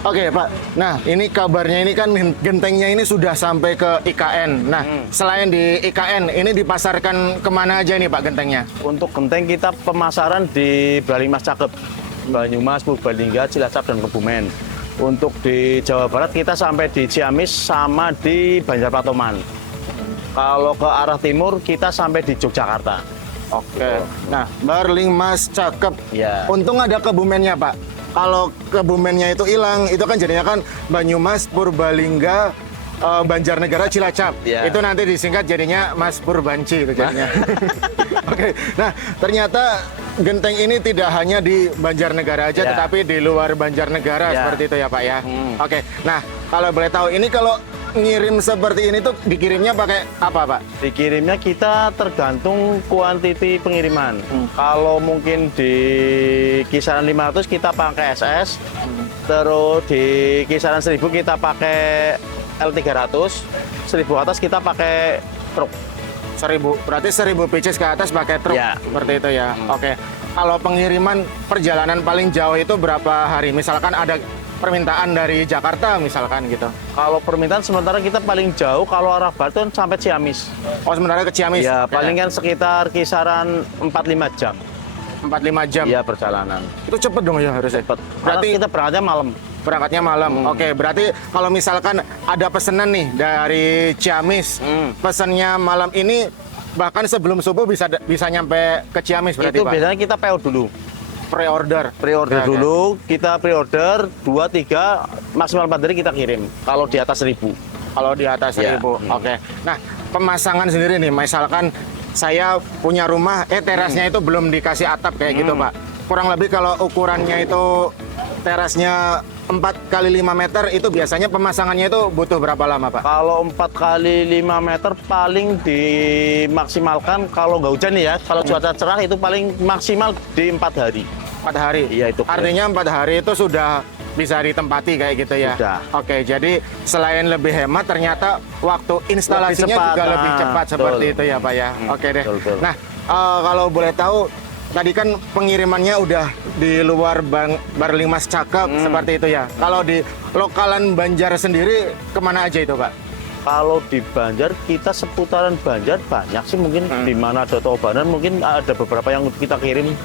Oke Pak, nah ini kabarnya ini kan gentengnya ini sudah sampai ke IKN. Nah, selain di IKN, ini dipasarkan kemana aja nih Pak gentengnya? Untuk genteng kita pemasaran di Balimas Cakep, Banyumas, Purbalingga, Cilacap, dan Kebumen. Untuk di Jawa Barat kita sampai di Ciamis sama di Banjarpatoman. Kalau ke arah timur kita sampai di Yogyakarta. Oke. Nah, Balimas Cakep. Ya. Untung ada Kebumennya Pak. Kalau Kebumennya itu hilang, itu kan jadinya kan Banyumas, Purbalingga, Banjarnegara, Cilacap. Ya. Itu nanti disingkat jadinya Mas Purbanci itu jadinya. Oke. Nah, ternyata genteng ini tidak hanya di Banjarnegara aja, Ya. tetapi di luar Banjarnegara Ya. seperti itu ya Pak ya. Oke. Nah, kalau boleh tahu ini kalau ngirim seperti ini tuh dikirimnya pakai apa Pak? Dikirimnya kita tergantung kuantiti pengiriman. Kalau mungkin di kisaran 500 kita pakai SS, terus di kisaran 1000 kita pakai L300, 1000 atas kita pakai truk. 1000, berarti 1000 pieces ke atas pakai truk Ya. seperti itu ya. Oke. Kalau pengiriman perjalanan paling jauh itu berapa hari? Misalkan ada permintaan dari Jakarta misalkan gitu. Kalau permintaan sementara kita paling jauh kalau arah Barat itu sampai Ciamis. Oh, sementara ke Ciamis. Ya, paling kan sekitar kisaran 4-5 jam. 4-5 jam. Iya, perjalanan. Itu cepet dong ya harusnya. Cepet. Berarti Berarti kita berangkatnya malam. berangkatnya malam. Oke, berarti kalau misalkan ada pesanan nih dari Ciamis, pesannya malam ini bahkan sebelum subuh bisa nyampe ke Ciamis berarti Itu Pak. biasanya kita PO dulu. Pre-order. Pre-order Oke, oke. dulu, kita pre-order 2-3 maksimal 4 hari kita kirim. Kalau di atas 1000. Kalau di atas Ya. 1000. Oke. Nah, pemasangan sendiri nih, misalkan saya punya rumah, terasnya itu belum dikasih atap kayak gitu, Pak. Kurang lebih kalau ukurannya itu terasnya 4 kali 5 meter, itu biasanya pemasangannya itu butuh berapa lama, Pak? Kalau 4 kali 5 meter paling dimaksimalkan kalau nggak hujan nih ya. Kalau cuaca cerah itu paling maksimal di 4 hari. 4 hari? Iya, itu. Artinya 4 hari itu sudah bisa ditempati kayak gitu ya? Sudah. Oke, jadi selain lebih hemat, ternyata waktu instalasinya cepat. juga lebih Nah, cepat betul. seperti itu ya Pak ya? Oke deh. betul, betul. Nah, kalau boleh tahu, tadi kan pengirimannya udah di luar Balimas Cakep seperti itu ya? Kalau di lokalan Banjar sendiri, kemana aja itu Pak? Kalau di Banjar, kita seputaran Banjar banyak sih mungkin di mana ada Tobanan mungkin ada beberapa yang kita kirim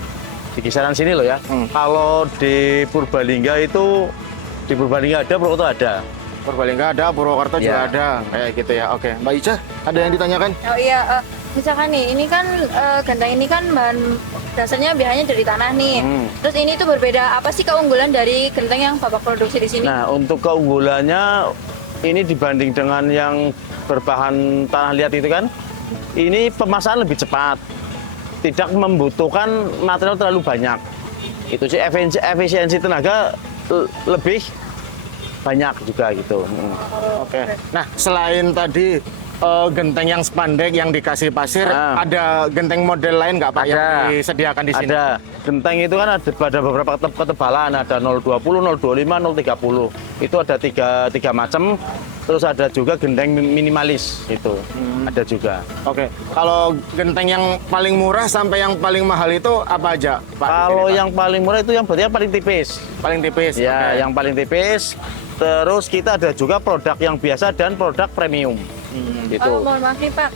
di kisaran sini loh ya. Kalau di Purbalingga itu di Purbalingga ada, Purwokerto ada. Purbalingga ada, Purwokerto juga Ya. ada, kayak gitu ya. Oke, Mbak Ica, ada yang ditanyakan? Oh iya, misalkan nih, ini kan genteng ini kan bahan dasarnya biasanya dari tanah nih. Terus ini tuh berbeda apa sih keunggulan dari genteng yang Bapak produksi di sini? Nah, untuk keunggulannya ini dibanding dengan yang berbahan tanah liat itu kan, ini pemasaran lebih cepat. Tidak membutuhkan material terlalu banyak. Itu sih efisiensi tenaga lebih banyak juga gitu. Oke. Nah, selain tadi genteng yang spandek yang dikasih pasir, ada genteng model lain nggak Pak yang disediakan di sini? Ada. Genteng itu kan ada beberapa ketebalan, ada 020, 025, 030. Itu ada tiga macam. Terus ada juga genteng minimalis itu. Ada juga. Oke. Kalau genteng yang paling murah sampai yang paling mahal itu apa aja, Pak? Kalau Di sini, Pak? yang paling murah itu yang berarti yang paling tipis. paling tipis. Ya, Oke. yang paling tipis. Terus kita ada juga produk yang biasa dan produk premium. Gitu. Mohon maaf nih Pak,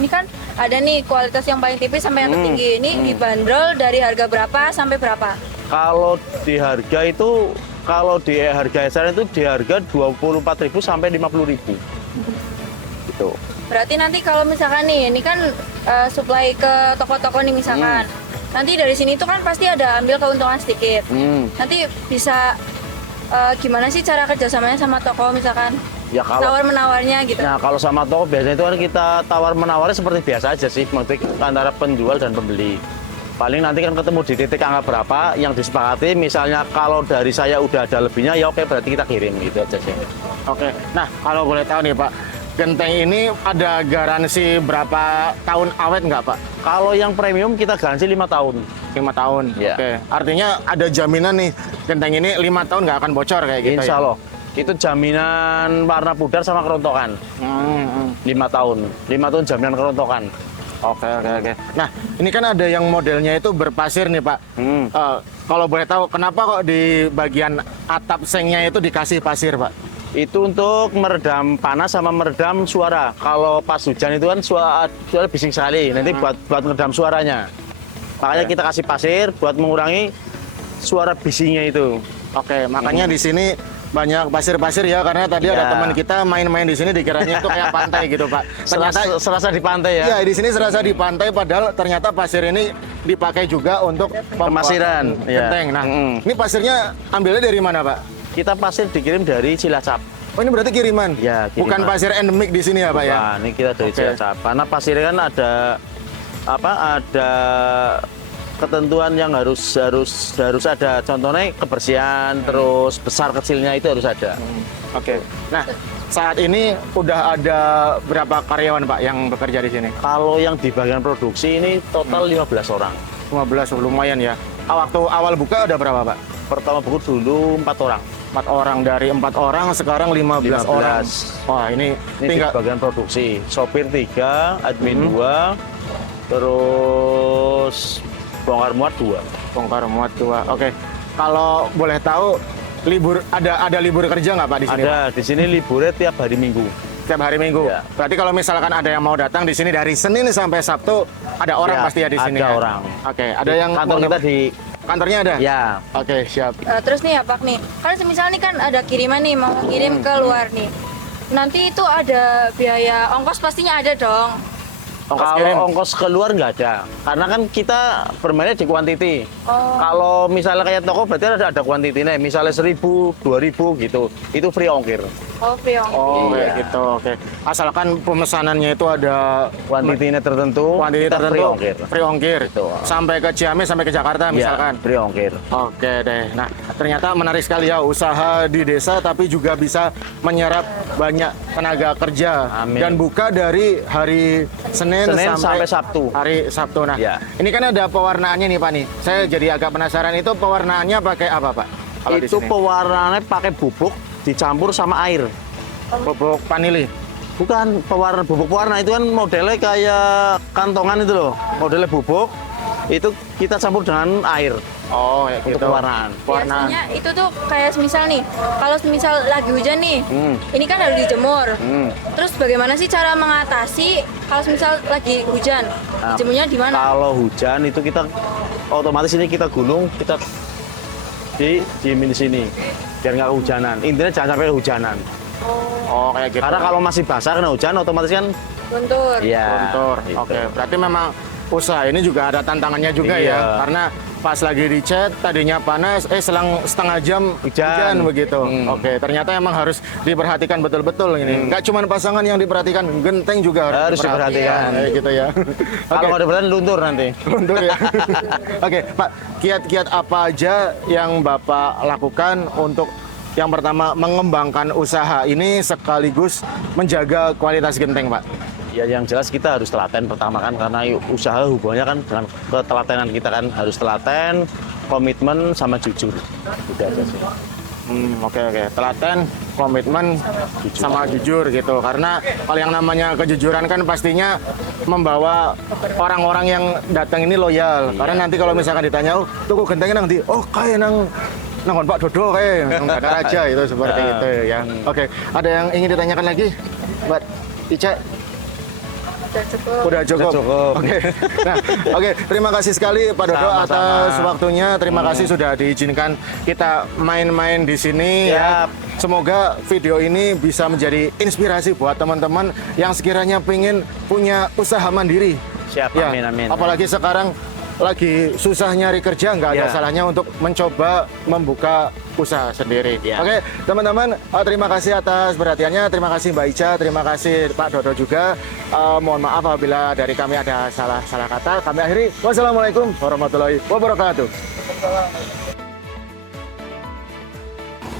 ini kan ada nih kualitas yang paling tipis sampai yang tertinggi. Ini dibanderol dari harga berapa sampai berapa? Kalau di harga itu, kalau di harga eceran itu di harga 24.000 sampai 50.000. Gitu. Berarti nanti kalau misalkan nih, ini kan supply ke toko-toko nih misalkan. Nanti dari sini tuh kan pasti ada ambil keuntungan sedikit. Nanti bisa gimana sih cara kerjasamanya sama toko misalkan? Ya kalau Tawar-menawarnya gitu. Nah, kalau sama toko biasanya itu kan kita tawar menawarnya seperti biasa aja sih, maksudnya antara penjual dan pembeli. Paling nanti kan ketemu di titik angka berapa yang disepakati, misalnya kalau dari saya udah ada lebihnya, ya oke berarti kita kirim gitu aja sih. Oke. Nah, kalau boleh tahu nih Pak, genteng ini ada garansi berapa tahun awet nggak Pak? Kalau yang premium kita garansi 5 tahun. 5 tahun. Ya. Oke. Artinya ada jaminan nih, genteng ini 5 tahun nggak akan bocor kayak gitu Insya ya? Allah. Itu jaminan warna pudar sama kerontokan. 5 tahun. 5 tahun jaminan kerontokan. Oke. Nah, ini kan ada yang modelnya itu berpasir nih Pak. kalau boleh tahu kenapa kok di bagian atap sengnya itu dikasih pasir, Pak? Itu untuk meredam panas sama meredam suara. Kalau pas hujan itu kan suara bising sekali. Nanti buat meredam suaranya. Makanya kita kasih pasir buat mengurangi suara bisingnya itu. Oke, makanya di sini banyak pasir-pasir ya, karena tadi ada Ya. teman kita main-main di sini dikiranya itu kayak pantai gitu, Pak. Ternyata Serasa di pantai ya. ya di sini serasa di pantai, padahal ternyata pasir ini dipakai juga untuk Pemasiran, pembuatan ya. genteng. Nah, ini pasirnya ambilnya dari mana, Pak? Kita pasir dikirim dari Cilacap. Oh, ini berarti kiriman? Ya, kiriman. Bukan pasir endemik di sini ya, Pak ya? Nah, ini kita dari Oke. Cilacap. Karena pasirnya kan ada ketentuan yang harus ada. Contohnya kebersihan, terus besar kecilnya itu harus ada. Oke. Nah, saat ini udah ada berapa karyawan, Pak, yang bekerja di sini? Kalau yang di bagian produksi ini total 15 orang. 15, lumayan ya. Waktu awal buka ada berapa, Pak? Pertama buku dulu 4 orang. 4 orang, dari 4 orang sekarang 15 orang. Wah, ini Ini tinggal di bagian produksi. Sopir 3, admin 2, terus bongkar muat 2. bongkar muat 2. Oke. Kalau boleh tahu libur ada libur kerja nggak, Pak, di sini? Pak? Ada di sini liburnya tiap hari Minggu. Tiap hari Minggu. Ya. Berarti kalau misalkan ada yang mau datang di sini dari Senin sampai Sabtu ada orang Ya, pasti ya di sini. ada ya? orang. Oke, ada yang Kantor mau kita di kantornya ada? ya. Oke, siap. Terus nih ya Pak nih, kan semisal nih kan ada kiriman nih mau kirim ke luar nih. Nanti itu ada biaya ongkos pastinya ada dong. Ongkos kirim. Kalau ongkos keluar nggak ada, karena kan kita bermainnya di kuantiti. Oh. Kalau misalnya kayak toko berarti ada kuantitinya, misalnya 1.000, 2.000 gitu, itu free ongkir. Oh, free ongkos. Oh, Iya. kayak gitu. Oke. Asalkan pemesanannya itu ada Kuantitinya tertentu, kuantiti kita tertentu, free ongkir. free ongkir. Gitu. Sampai ke Ciamis, sampai ke Jakarta Ya, misalkan. free ongkir. Oke deh. Nah, ternyata menarik sekali ya usaha di desa tapi juga bisa menyerap banyak tenaga kerja. Amin. Dan buka dari hari Senin Sampai Sabtu. Hari Sabtu. Nah, Ya. ini kan ada pewarnaannya nih, Pak nih. Saya jadi agak penasaran, itu pewarnaannya pakai apa, Pak? Kalau di Itu sini? pewarnaannya pakai bubuk dicampur sama air. Bubuk vanili. Bukan bubuk pewarna, itu kan modelnya kayak kantongan itu loh. Modelnya bubuk, itu kita campur dengan air Oh, ya untuk gitu. pewarnaan. Pewarnaan. Biasanya itu tuh kayak semisal nih, kalau semisal lagi hujan nih, ini kan harus dijemur. Terus bagaimana sih cara mengatasi kalau semisal lagi hujan? Nah, Jemurnya di mana? Kalau hujan itu kita otomatis ini kita gulung, kita diemin di sini biar nggak kehujanan. Intinya jangan sampai kehujanan. Oh, kayak gitu. Karena kalau masih basah kena hujan otomatis kan Guntur. ya. Luntur. gitu. Oke, berarti memang usaha ini juga ada tantangannya juga Iya. ya. Karena pas lagi dicat tadinya panas, selang setengah jam Hujan. begitu. Oke, ternyata emang harus diperhatikan betul-betul ini. Nggak cuma pasangan yang diperhatikan, genteng juga Harus diperhatikan. Kayak gitu ya. Kalau nggak ada berani luntur nanti. Luntur ya. Oke, Pak, kiat-kiat apa aja yang Bapak lakukan untuk yang pertama mengembangkan usaha ini sekaligus menjaga kualitas genteng, Pak? Ya yang jelas kita harus telaten pertama kan, karena usaha hubungannya kan dengan ketelatenan kita kan, harus telaten, komitmen sama jujur. Udah aja sih. Oke. Telaten, komitmen, sama jujur gitu. Karena kalau yang namanya kejujuran kan pastinya membawa orang-orang yang datang ini loyal. Karena nanti kalau misalkan ditanya, oh tuku gentengnya nanti, oh kayak nang Pak Dodo kayak nang Badar aja itu seperti itu ya. Oke, ada yang ingin ditanyakan lagi, Mbak Ica? Udah cukup. Udah cukup. Udah cukup. Oke. Nah, oke, terima kasih sekali Pak Dodo Sama-sama. atas waktunya. Terima kasih sudah diizinkan kita main-main di sini ya. Siap. Semoga video ini bisa menjadi inspirasi buat teman-teman yang sekiranya pengen punya usaha mandiri. Siap, Ya, amin, amin. apalagi sekarang lagi susah nyari kerja, nggak ada Ya. salahnya untuk mencoba membuka usaha sendiri. Ya. Oke, teman-teman, terima kasih atas perhatiannya. Terima kasih Mbak Ica, terima kasih Pak Dodo juga. Mohon maaf apabila dari kami ada salah kata. Kami akhiri. Wassalamualaikum warahmatullahi wabarakatuh.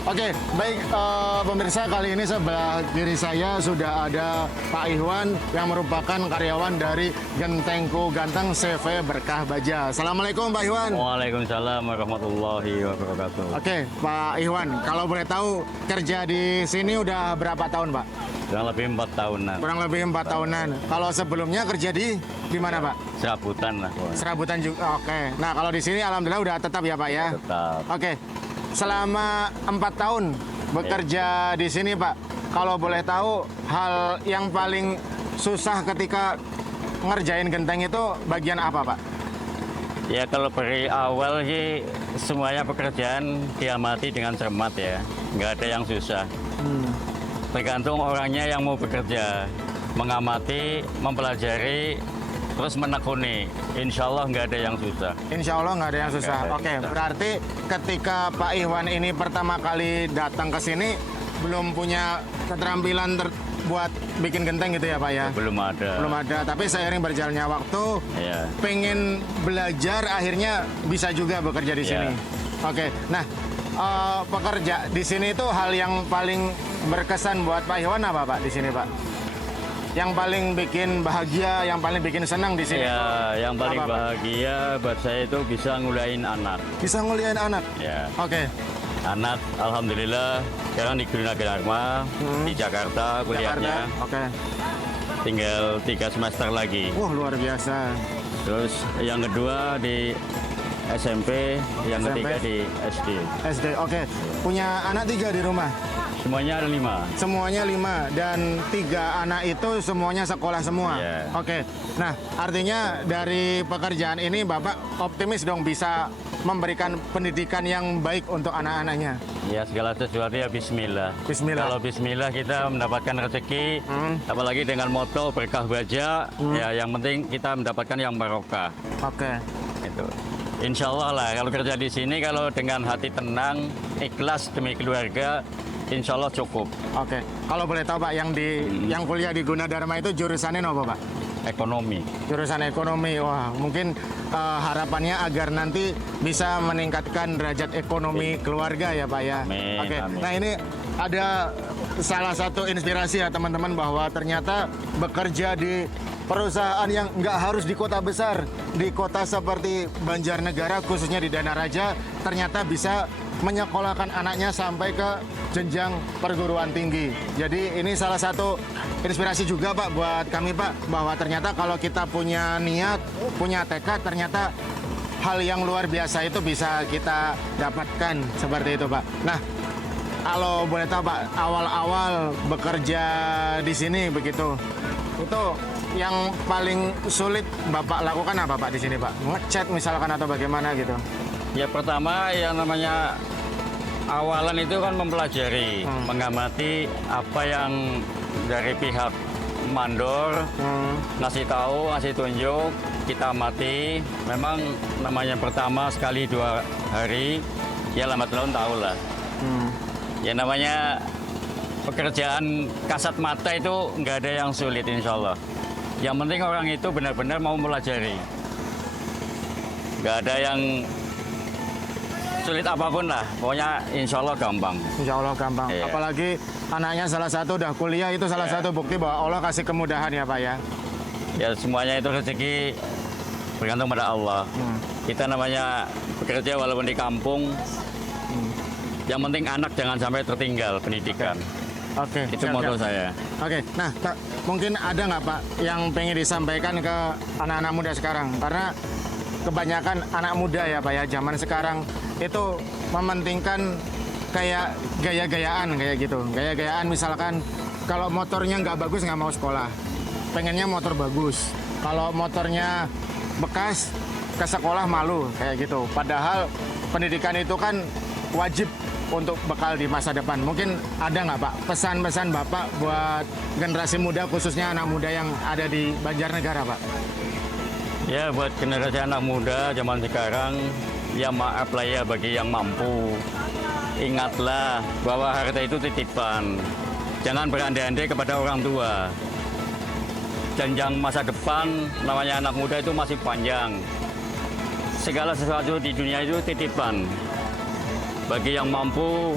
Oke, baik pemirsa, kali ini sebelah kiri saya sudah ada Pak Iwan yang merupakan karyawan dari Gentengku Ganteng CV Berkah Baja. Assalamualaikum Pak Iwan. Waalaikumsalam warahmatullahi wabarakatuh. Oke, Pak Iwan, kalau boleh tahu kerja di sini udah berapa tahun Pak? Kurang lebih 4 tahunan. Kurang lebih 4 tahunan. Kalau sebelumnya kerja di mana Pak? Serabutan lah. Serabutan juga. Oke. Nah kalau di sini alhamdulillah udah tetap ya Pak ya. Tetap. Oke. Selama 4 tahun bekerja di sini Pak, kalau boleh tahu hal yang paling susah ketika ngerjain genteng itu bagian apa Pak? Ya kalau dari awal sih semuanya pekerjaan diamati dengan cermat ya. Nggak ada yang susah. Tergantung orangnya yang mau bekerja. Mengamati, mempelajari, terus menekuni. Insya Allah nggak ada yang susah. Insya Allah nggak ada yang susah. Nggak ada Oke, yang susah. berarti ketika Pak Iwan ini pertama kali datang ke sini belum punya keterampilan buat bikin genteng gitu ya Pak ya? Belum ada. Belum ada, tapi seiring berjalannya waktu Ya. pengen belajar akhirnya bisa juga bekerja di Ya. sini. Oke, nah pekerja di sini itu hal yang paling berkesan buat Pak Iwan apa Pak di sini Pak? Yang paling bikin bahagia, yang paling bikin senang di sini? Ya, yang paling Apa, Pak? bahagia buat saya itu bisa ngulain anak. Bisa nguliahin anak. Ya. Oke, Anak, alhamdulillah sekarang di Gunadarma di Jakarta kuliahnya. Jakarta. Oke. Tinggal 3 semester lagi. Wah luar biasa. Terus yang kedua di SMP, yang SMP. ketiga di SD. SD. Oke. Punya anak 3 di rumah. Semuanya ada 5. Semuanya 5 dan 3 anak itu semuanya sekolah semua. Iya. Oke. Nah, artinya dari pekerjaan ini Bapak optimis dong bisa memberikan pendidikan yang baik untuk anak-anaknya. Ya segala sesuatu ya Bismillah. Bismillah. Kalau Bismillah kita mendapatkan rezeki, apalagi dengan moto berkah baja, ya yang penting kita mendapatkan yang barokah. Oke. Itu. Insya Allah lah kalau kerja di sini kalau dengan hati tenang, ikhlas demi keluarga, insya Allah cukup. Oke. Kalau boleh tahu Pak yang kuliah di Gunadarma itu jurusannya apa Pak? Ekonomi. Jurusan ekonomi. Wah, mungkin harapannya agar nanti bisa meningkatkan derajat ekonomi keluarga ya Pak ya. Amin, Oke. amin. Nah, ini ada salah satu inspirasi ya teman-teman bahwa ternyata bekerja di perusahaan yang nggak harus di kota besar, di kota seperti Banjarnegara khususnya di Danaraja ternyata bisa menyekolahkan anaknya sampai ke jenjang perguruan tinggi. Jadi ini salah satu inspirasi juga Pak buat kami Pak bahwa ternyata kalau kita punya niat, punya tekad ternyata hal yang luar biasa itu bisa kita dapatkan seperti itu Pak. Nah, kalau boleh tahu Pak, awal-awal bekerja di sini begitu, itu yang paling sulit Bapak lakukan apa Pak di sini Pak? Ngecat misalkan atau bagaimana gitu? Ya pertama yang namanya awalan itu kan mempelajari, mengamati apa yang dari pihak mandor ngasih tahu, ngasih tunjuk, kita amati. Memang namanya pertama sekali 2 hari, ya lambat laun tahu lah. Ya namanya pekerjaan kasat mata itu nggak ada yang sulit insya Allah. Yang penting orang itu benar-benar mau mempelajari. Nggak ada yang sulit apapun lah, pokoknya insya Allah gampang. Insya Allah gampang. Iya. Apalagi anaknya salah satu udah kuliah itu salah Iya. satu bukti bahwa Allah kasih kemudahan ya Pak ya. Ya semuanya itu rezeki bergantung pada Allah. Kita namanya bekerja walaupun di kampung, yang penting anak jangan sampai tertinggal pendidikan. Oke. Itu siap, moto siap. saya. Oke, nah Kak, mungkin ada nggak Pak yang pengen disampaikan ke anak-anak muda sekarang? Karena kebanyakan anak muda ya Pak ya, zaman sekarang itu mementingkan kayak gaya-gayaan kayak gitu. Gaya-gayaan misalkan kalau motornya nggak bagus nggak mau sekolah, pengennya motor bagus. Kalau motornya bekas ke sekolah malu kayak gitu. Padahal pendidikan itu kan wajib untuk bekal di masa depan. Mungkin ada nggak Pak pesan-pesan Bapak buat generasi muda khususnya anak muda yang ada di Banjarnegara Pak? Ya buat generasi anak muda zaman sekarang, ya maaf lah ya bagi yang mampu. Ingatlah bahwa harta itu titipan. Jangan berandai-andai kepada orang tua. Jenjang masa depan namanya anak muda itu masih panjang. Segala sesuatu di dunia itu titipan. Bagi yang mampu,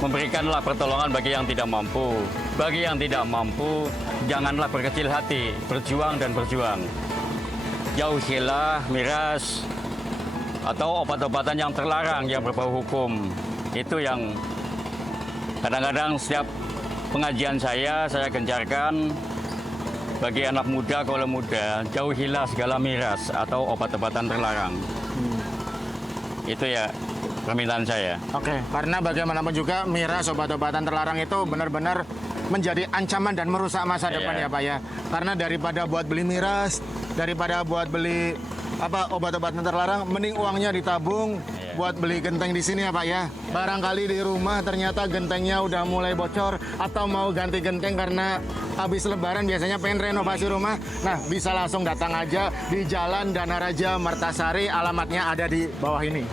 memberikanlah pertolongan bagi yang tidak mampu. Bagi yang tidak mampu, janganlah berkecil hati, berjuang dan berjuang. Jauhilah miras atau obat-obatan yang terlarang yang berbau hukum. Itu yang kadang-kadang setiap pengajian saya gencarkan bagi anak muda, kaula muda, jauhilah segala miras atau obat-obatan terlarang. Itu ya permintaan saya. Oke, karena bagaimanapun juga miras obat-obatan terlarang itu benar-benar menjadi ancaman dan merusak masa depan ya Pak ya. Karena daripada buat beli miras, daripada buat beli obat-obatan terlarang, mending uangnya ditabung buat beli genteng di sini ya Pak ya. Barangkali di rumah ternyata gentengnya udah mulai bocor atau mau ganti genteng karena habis lebaran biasanya pengen renovasi rumah. Nah, bisa langsung datang aja di Jalan Danaraja Mertasari, alamatnya ada di bawah ini.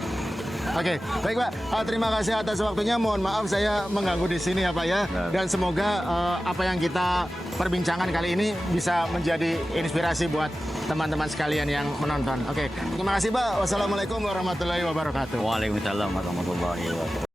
Oke, baik Pak. Terima kasih atas waktunya. Mohon maaf saya mengganggu di sini ya Pak ya. Dan semoga apa yang kita perbincangan kali ini bisa menjadi inspirasi buat teman-teman sekalian yang menonton. Oke, terima kasih Pak. Wassalamualaikum warahmatullahi wabarakatuh. Waalaikumsalam warahmatullahi wabarakatuh.